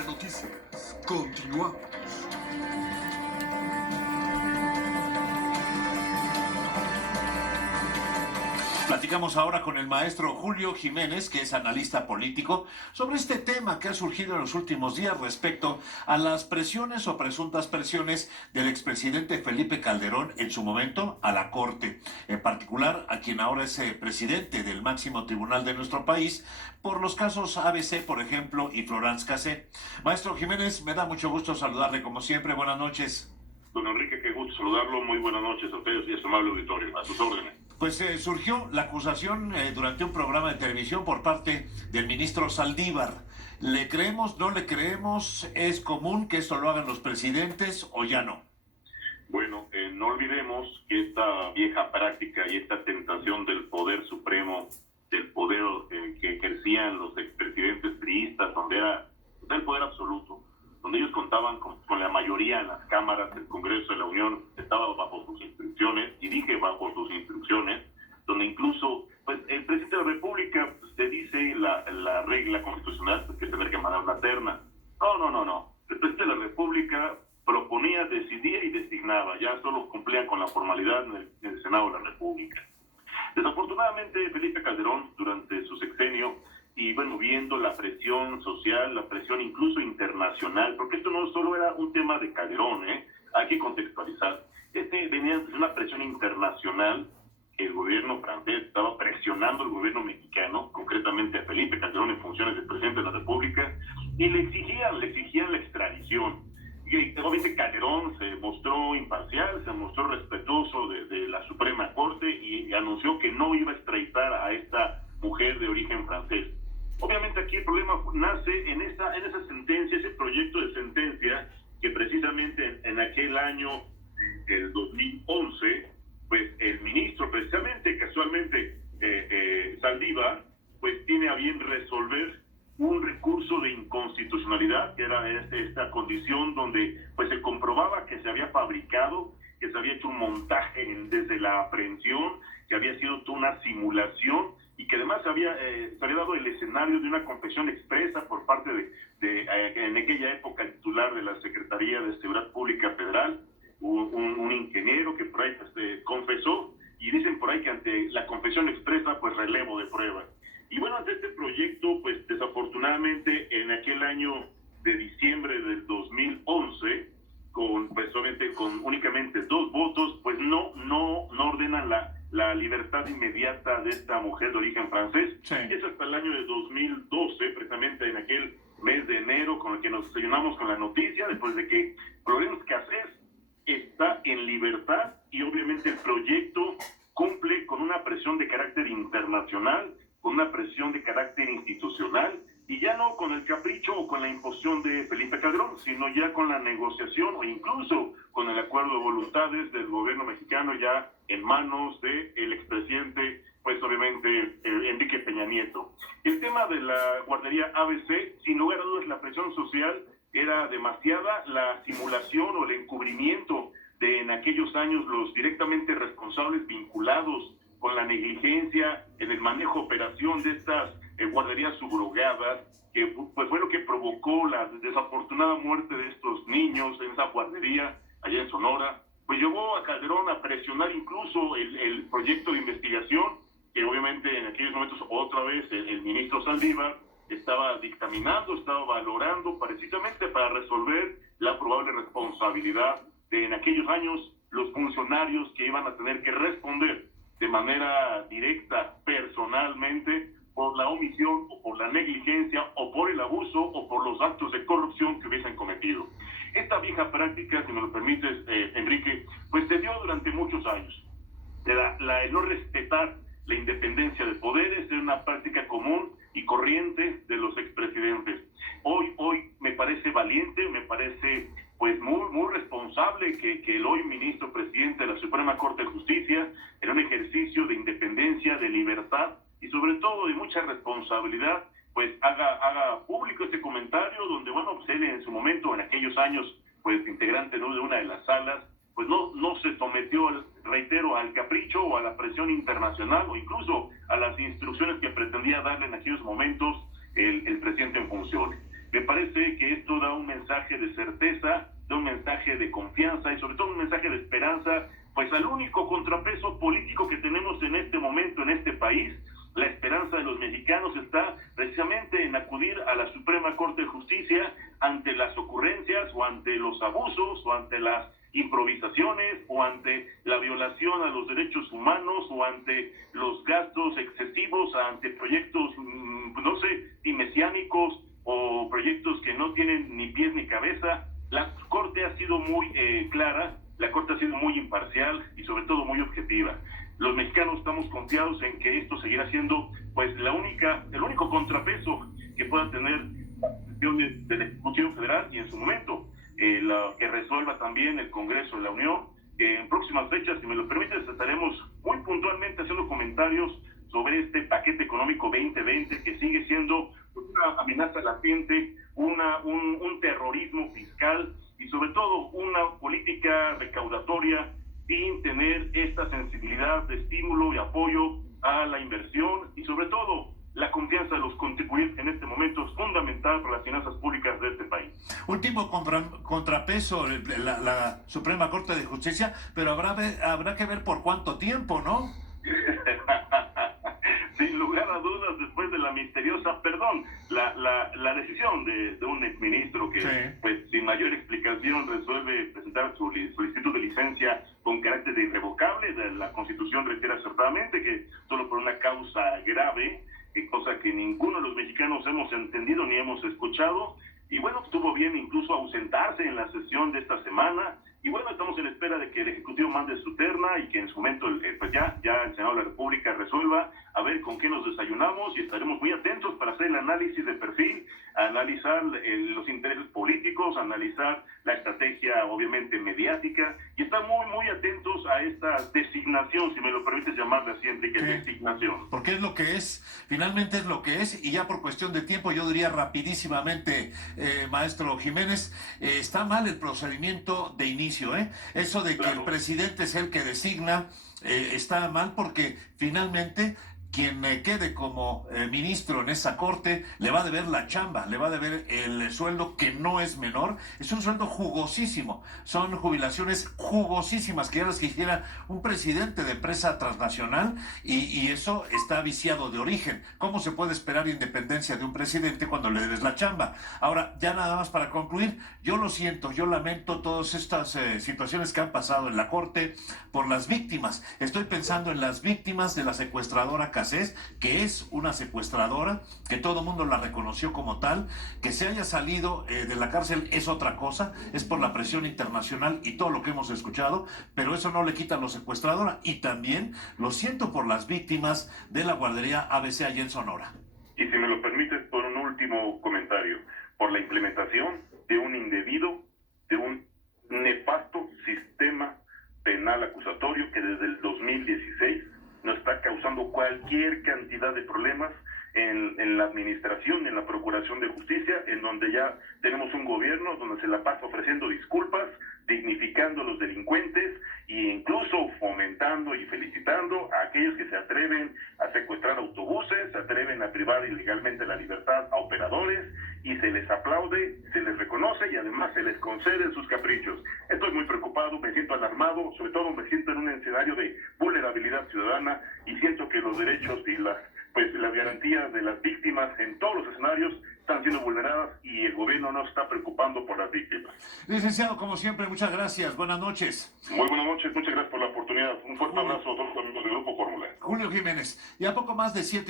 MBS Noticias. Continuamos. Platicamos ahora con el maestro Julio Jiménez, que es analista político, sobre este tema que ha surgido en los últimos días respecto a las presiones o presuntas presiones del expresidente Felipe Calderón en su momento a la Corte, en particular a quien ahora es presidente del máximo tribunal de nuestro país, por los casos ABC, por ejemplo, y Florence Cassé. Maestro Jiménez, me da mucho gusto saludarle como siempre. Buenas noches. Don Enrique, qué gusto saludarlo. Muy buenas noches a ustedes y a su amable auditorio. A sus órdenes. Pues surgió la acusación durante un programa de televisión por parte del ministro Saldívar. ¿Le creemos, no le creemos? ¿Es común que esto lo hagan los presidentes o ya no? Bueno, no olvidemos que esta vieja práctica y esta tentación del poder supremo, del poder que ejercían los expresidentes priistas, donde era el poder absoluto, donde ellos contaban con la mayoría en las cámaras del Congreso de la Unión, estaba bajo sus instrucciones, y dije bajo sus instrucciones, donde incluso pues, el presidente de la República pues, te dice la regla constitucional pues, que tener que mandar una terna. No. El presidente de la República proponía, decidía y designaba, ya solo cumplían con la formalidad en el Senado de la República. Desafortunadamente, Felipe Calderón, durante su sexenio, y bueno, viendo la presión social, la presión incluso internacional, porque esto no solo era un tema de Calderón, hay que contextualizar. Venía de una presión internacional, que el gobierno francés estaba presionando al gobierno mexicano, concretamente a Felipe Calderón en funciones de presidente de la República, y le exigían la extradición. Y obviamente Calderón se mostró imparcial, se mostró respetuoso de la Suprema Corte y anunció que no iba a extraditar a esta mujer de origen francés. Obviamente aquí el problema nace en esa sentencia, ese proyecto de sentencia que precisamente en aquel año, el 2011, pues el ministro, precisamente, casualmente, Saldívar, pues tiene a bien resolver un recurso de inconstitucionalidad, que era esta condición donde pues se comprobaba que se había fabricado, que se había hecho un montaje desde la aprehensión, que había sido toda una simulación, y que además se había dado el escenario de una confesión expresa por parte de en aquella época el titular de la Secretaría de Seguridad Pública Federal, un ingeniero que por ahí confesó, y dicen por ahí que ante la confesión expresa, pues relevo de pruebas. Y bueno, ante este proyecto, pues desafortunadamente en aquel año de diciembre del 2011, con únicamente 2 votos, pues no ordenan la libertad inmediata de esta mujer de origen francés. Sí. Es hasta el año de 2012, precisamente en aquel mes de enero, con el que nos desayunamos con la noticia, después de que Florence Cassé está en libertad, y obviamente el proyecto cumple con una presión de carácter internacional, con una presión de carácter institucional, y ya no con el capricho o con la imposición de Felipe Calderón, sino ya con la negociación o incluso con el acuerdo de voluntades del gobierno mexicano, ya en manos del expresidente, pues obviamente Enrique Peña Nieto. El tema de la guardería ABC, sin lugar a dudas, la presión social era demasiada, la simulación o el encubrimiento de en aquellos años los directamente responsables vinculados con la negligencia en el manejo operación de estas guarderías subrogadas, que pues fue lo que provocó la desafortunada muerte de estos niños en esa guardería allá en Sonora, pues llevó a Calderón a presionar incluso el proyecto de investigación, que obviamente en aquellos momentos otra vez el ministro Saldívar estaba dictaminando, estaba valorando precisamente para resolver la probable responsabilidad de en aquellos años los funcionarios que iban a tener que responder de manera directa, personalmente, por la omisión o por la negligencia o por el abuso o por los actos de corrupción que hubiesen cometido. Esta vieja práctica, si me lo permites, Enrique, pues se dio durante muchos años. El no respetar la independencia de poderes era una práctica común y corriente de los expresidentes. Hoy me parece valiente, me parece pues muy responsable que el hoy ministro presidente de la Suprema Corte de Justicia, en un ejercicio de independencia, de libertad y sobre todo de mucha responsabilidad, pues haga público este comentario donde, bueno, pues él en su momento, en aquellos años, pues integrante, ¿no?, de una de las salas, pues no se sometió, reitero, al capricho o a la presión internacional o incluso a las instrucciones que pretendía darle en aquellos momentos el presidente en funciones. Me parece que esto da un mensaje de certeza, da un mensaje de confianza y sobre todo un mensaje de esperanza, pues al único contrapeso político que tenemos en este momento en este país. La esperanza de los mexicanos está precisamente en acudir a la Suprema Corte de Justicia ante las ocurrencias o ante los abusos o ante las improvisaciones o ante la violación a los derechos humanos o ante los gastos excesivos, ante proyectos, no sé, mesiánicos o proyectos que no tienen ni pies ni cabeza. La Corte ha sido muy clara, la Corte ha sido muy imparcial y sobre todo muy objetiva. Los mexicanos estamos confiados en que esto seguirá siendo pues el único contrapeso que pueda tener las decisiones del Ejecutivo Federal y en su momento la que resuelva también el Congreso de la Unión. En próximas fechas, si me lo permites, estaremos muy puntualmente haciendo comentarios sobre este paquete económico 2020 que sigue siendo una amenaza latente, un terrorismo fiscal y sobre todo una política recaudatoria sin tener esta sensibilidad de estímulo y apoyo a la inversión y sobre todo la confianza de los contribuyentes en este momento es fundamental para las finanzas públicas de este país. Último contrapeso, la Suprema Corte de Justicia, pero habrá que ver por cuánto tiempo, ¿no? Sin lugar a dudas, después de la misteriosa, la decisión de un exministro que, sí, pues sin mayor explicación resuelve presentar su solicitud de licencia con carácter de irrevocable. La Constitución refiere acertadamente que solo por una causa grave, cosa que ninguno de los mexicanos hemos entendido ni hemos escuchado. Y bueno, estuvo bien incluso ausentarse en la sesión de esta semana. Y bueno, estamos en espera de que el Ejecutivo mande su terna y que en su momento pues ya el Senado de la República resuelva a ver con qué nos desayunamos y estaremos muy atentos para hacer el análisis de perfil, analizar los intereses políticos, analizar la estrategia obviamente mediática y estar muy atentos a esta designación, si me lo permites llamarla así, Enrique, sí, designación. Porque es lo que es, finalmente es lo que es y ya por cuestión de tiempo yo diría rapidísimamente, maestro Jiménez, está mal el procedimiento de inicio, eso de que claro, el presidente es el que designa, está mal porque finalmente quien quede como ministro en esa corte le va a deber la chamba, le va a deber el sueldo que no es menor, es un sueldo jugosísimo, son jubilaciones jugosísimas que ya las quisiera un presidente de empresa transnacional y eso está viciado de origen. ¿Cómo se puede esperar independencia de un presidente cuando le debes la chamba? Ahora, ya nada más para concluir, yo lo siento, yo lamento todas estas situaciones que han pasado en la corte por las víctimas. Estoy pensando en las víctimas de la secuestradora Cassés, que es una secuestradora, que todo el mundo la reconoció como tal, que se haya salido de la cárcel es otra cosa, es por la presión internacional y todo lo que hemos escuchado, pero eso no le quita lo secuestradora. Y también lo siento por las víctimas de la guardería ABC allá en Sonora. Y si me lo permites, por un último comentario, por la implementación de un indebido, de un nefasto sistema penal acusatorio que desde el 2016 nos está causando cualquier cantidad de problemas en la administración, en la procuración de justicia, en donde ya tenemos un gobierno donde se la pasa ofreciendo disculpas, dignificando a los delincuentes e incluso fomentando y felicitando a aquellos que se atreven a secuestrar autobuses, se atreven a privar ilegalmente la libertad a operadores y se les aplaude, se les reconoce y además se les conceden sus caprichos. Estoy muy preocupado, me siento alarmado, sobre todo me siento en un escenario de vulnerabilidad ciudadana y siento que los derechos y las garantías de las víctimas en todos los escenarios están siendo vulneradas y el gobierno no está preocupando por las víctimas. Licenciado, como siempre, muchas gracias. Buenas noches. Muy buenas noches, muchas gracias por la oportunidad. Un fuerte abrazo a todos los amigos del Grupo Fórmula. Julio Jiménez, y a poco más de 7 años